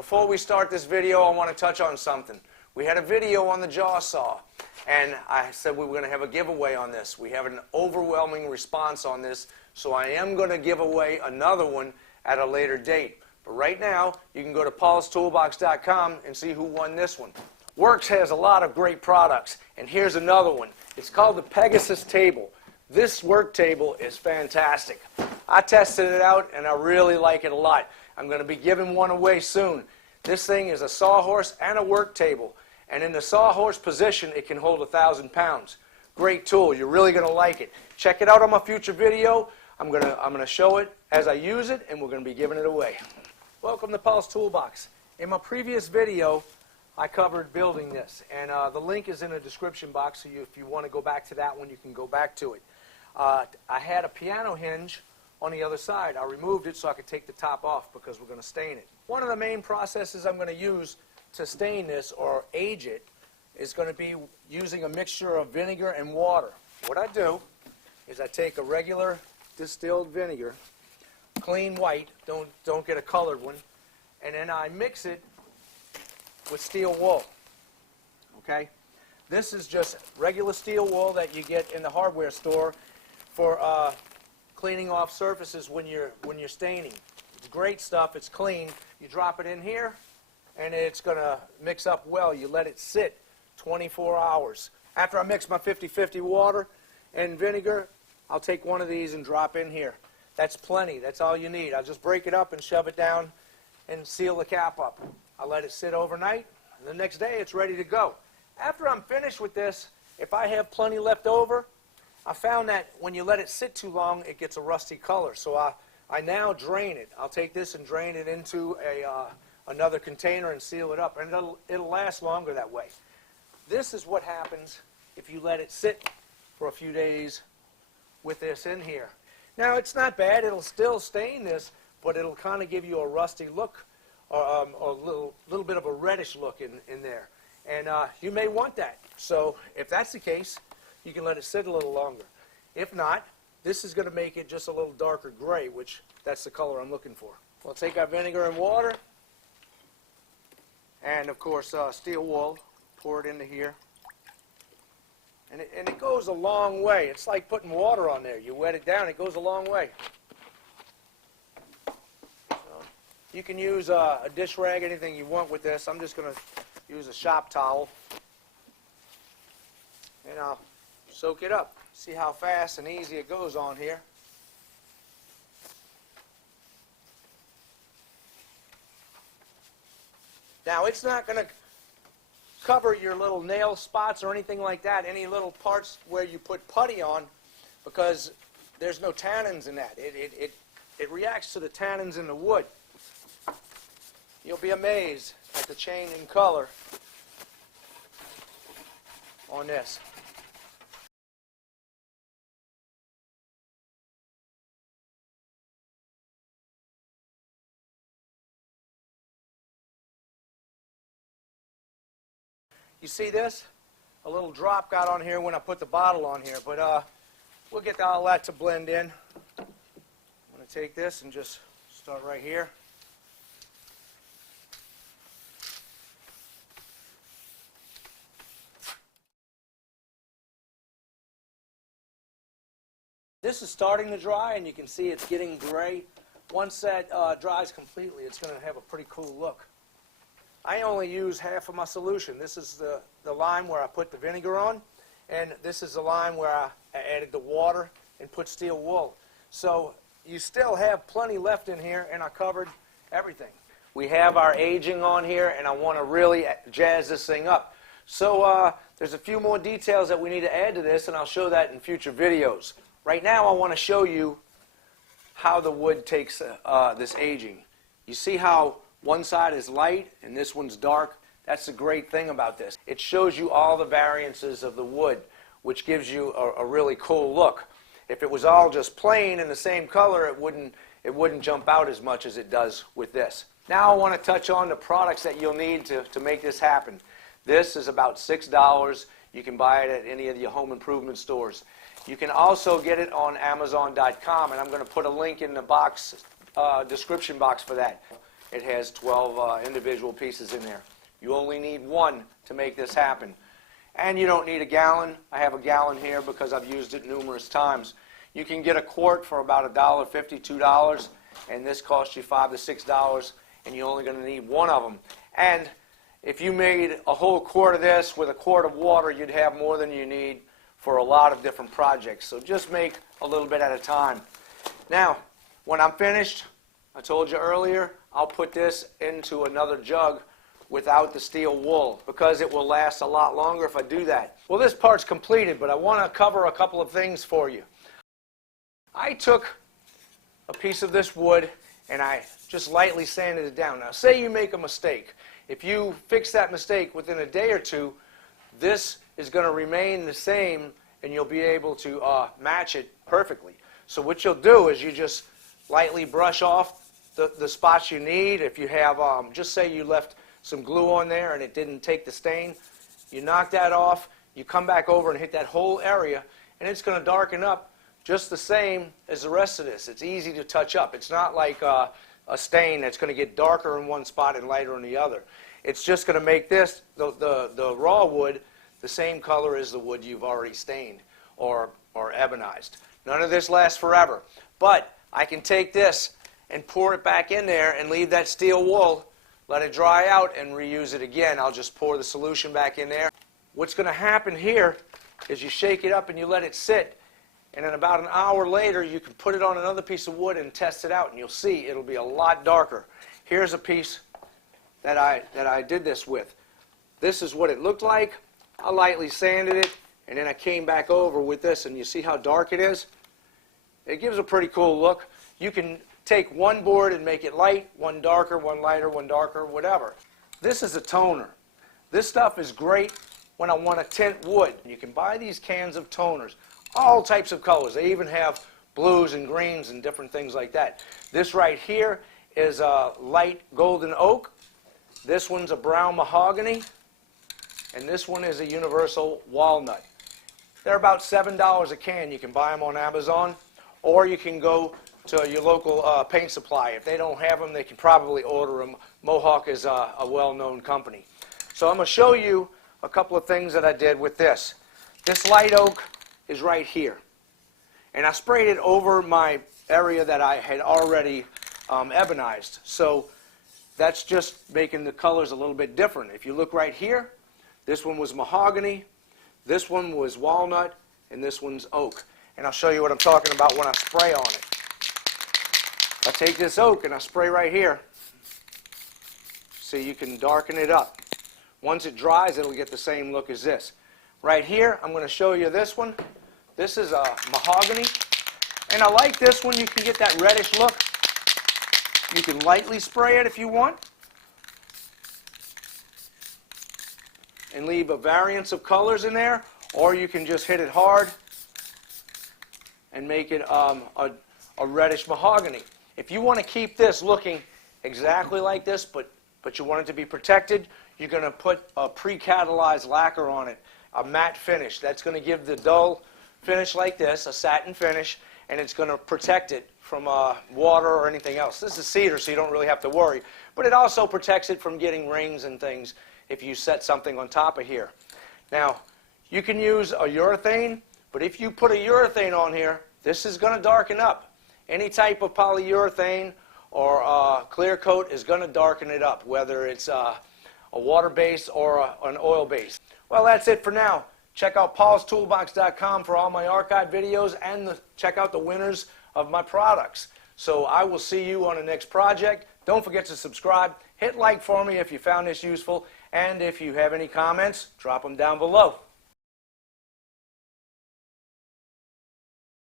Before we start this video, I want to touch on something. We had a video on the jaw saw, and I said we were going to have a giveaway on this. We have an overwhelming response on this, so I am going to give away another one at a later date. But right now, you can go to Paulstoolbox.com and see who won this one. Works has a lot of great products, and here's another one. It's called the Pegasus table. This work table is fantastic. I tested it out, and I really like it a lot. I'm going to be giving one away soon. This thing is a sawhorse and a work table, and in the sawhorse position, it can hold 1,000 pounds. Great tool. You're really going to like it. Check it out on my future video. I'm going to show it as I use it, and we're going to be giving it away. Welcome to Paul's Toolbox. In my previous video, I covered building this, and the link is in the description box, so if you want to go back to that one, you can go back to it. I had a piano hinge on the other side. I removed it so I could take the top off because we're going to stain it. One of the main processes I'm going to use to stain this or age it is going to be using a mixture of vinegar and water. What I do is I take a regular distilled vinegar, clean white, don't get a colored one, and then I mix it with steel wool. Okay? This is just regular steel wool that you get in the hardware store for cleaning off surfaces when you're staining. It's great stuff. It's clean. You drop it in here, and it's going to mix up well. You let it sit 24 hours. After I mix my 50-50 water and vinegar, I'll take one of these and drop in here. That's plenty. That's all you need. I'll just break it up and shove it down and seal the cap up. I let it sit overnight, and the next day it's ready to go. After I'm finished with this, if I have plenty left over, I found that when you let it sit too long, it gets a rusty color. So I now drain it. I'll take this and drain it into another container and seal it up, and it'll last longer that way. This is what happens if you let it sit for a few days with this in here. Now, it's not bad. It'll still stain this, but it'll kind of give you a rusty look or a little bit of a reddish look in there. And you may want that. So if that's the case, you can let it sit a little longer. If not, this is going to make it just a little darker gray, which that's the color I'm looking for. We'll take our vinegar and water, and of course steel wool, pour it into here. And it goes a long way. It's like putting water on there. You wet it down, it goes a long way. So you can use a dish rag, anything you want with this. I'm just going to use a shop towel, and I'll soak it up. See how fast and easy it goes on here. Now, it's not going to cover your little nail spots or anything like that, any little parts where you put putty on, because there's no tannins in that. It reacts to the tannins in the wood. You'll be amazed at the change in color on this. You see this? A little drop got on here when I put the bottle on here, but we'll get all that to blend in. I'm going to take this and just start right here. This is starting to dry, and you can see it's getting gray. Once that dries completely, it's going to have a pretty cool look. I only use half of my solution. This is the lime where I put the vinegar on, and this is the lime where I added the water and put steel wool. So you still have plenty left in here, and I covered everything. We have our aging on here, and I want to really jazz this thing up. So there's a few more details that we need to add to this, and I'll show that in future videos. Right now I want to show you how the wood takes this aging. You see how one side is light and this one's dark? That's the great thing about this. It shows you all the variances of the wood, which gives you a really cool look. If it was all just plain and the same color, it wouldn't jump out as much as it does with this. Now I want to touch on the products that you'll need to make this happen. This is about $6. You can buy it at any of your home improvement stores. You can also get it on Amazon.com, and I'm going to put a link in the box, description box for that. it has 12 individual pieces in there. You only need one to make this happen. And you don't need a gallon. I have a gallon here because I've used it numerous times. You can get a quart for about $1.50, $2, and this costs you $5 to $6, and you're only going to need one of them. And if you made a whole quart of this with a quart of water, you'd have more than you need for a lot of different projects. So just make a little bit at a time. Now, when I'm finished, I told you earlier, I'll put this into another jug without the steel wool because it will last a lot longer if I do that. Well, this part's completed, but I want to cover a couple of things for you. I took a piece of this wood and I just lightly sanded it down. Now, say you make a mistake. If you fix that mistake within a day or two, this is going to remain the same and you'll be able to match it perfectly. So what you'll do is you just lightly brush off the spots you need. If you have, just say you left some glue on there and it didn't take the stain, you knock that off, you come back over and hit that whole area, and it's going to darken up just the same as the rest of this. It's easy to touch up. It's not like a stain that's going to get darker in one spot and lighter in the other. It's just going to make this, the raw wood, the same color as the wood you've already stained or ebonized. None of this lasts forever. But I can take this and pour it back in there and leave that steel wool, let it dry out, and reuse it again. I'll just pour the solution back in there. What's going to happen here is you shake it up and you let it sit, and then about an hour later you can put it on another piece of wood and test it out, and you'll see it'll be a lot darker. Here's a piece that I did this with. This is what it looked like. I lightly sanded it, and then I came back over with this, and you see how dark it is? It gives a pretty cool look. You can take one board and make it light, one darker, one lighter, one darker, whatever. This is a toner. This stuff is great when I want to tint wood. You can buy these cans of toners, all types of colors. They even have blues and greens and different things like that. This right here is a light golden oak. This one's a brown mahogany. And this one is a universal walnut. They're about $7 a can. You can buy them on Amazon, or you can go to your local paint supply. If they don't have them, they can probably order them. Mohawk is a well-known company. So I'm going to show you a couple of things that I did with this. This light oak is right here. And I sprayed it over my area that I had already ebonized. So that's just making the colors a little bit different. If you look right here, this one was mahogany, this one was walnut, and this one's oak. And I'll show you what I'm talking about when I spray on it. I take this oak and I spray right here so you can darken it up. Once it dries, it'll get the same look as this. Right here, I'm going to show you this one. This is a mahogany. And I like this one. You can get that reddish look. You can lightly spray it if you want, and leave a variance of colors in there, or you can just hit it hard and make it a reddish mahogany. If you want to keep this looking exactly like this, but you want it to be protected, you're going to put a pre-catalyzed lacquer on it, a matte finish. That's going to give the dull finish like this, a satin finish, and it's going to protect it from water or anything else. This is cedar, so you don't really have to worry, but it also protects it from getting rings and things if you set something on top of here. Now, you can use a urethane, but if you put a urethane on here, this is going to darken up. Any type of polyurethane or clear coat is going to darken it up, whether it's a water base or an oil base. Well, that's it for now. Check out paulstoolbox.com for all my archive videos and check out the winners of my products. So I will see you on the next project. Don't forget to subscribe. Hit like for me if you found this useful. And if you have any comments, drop them down below.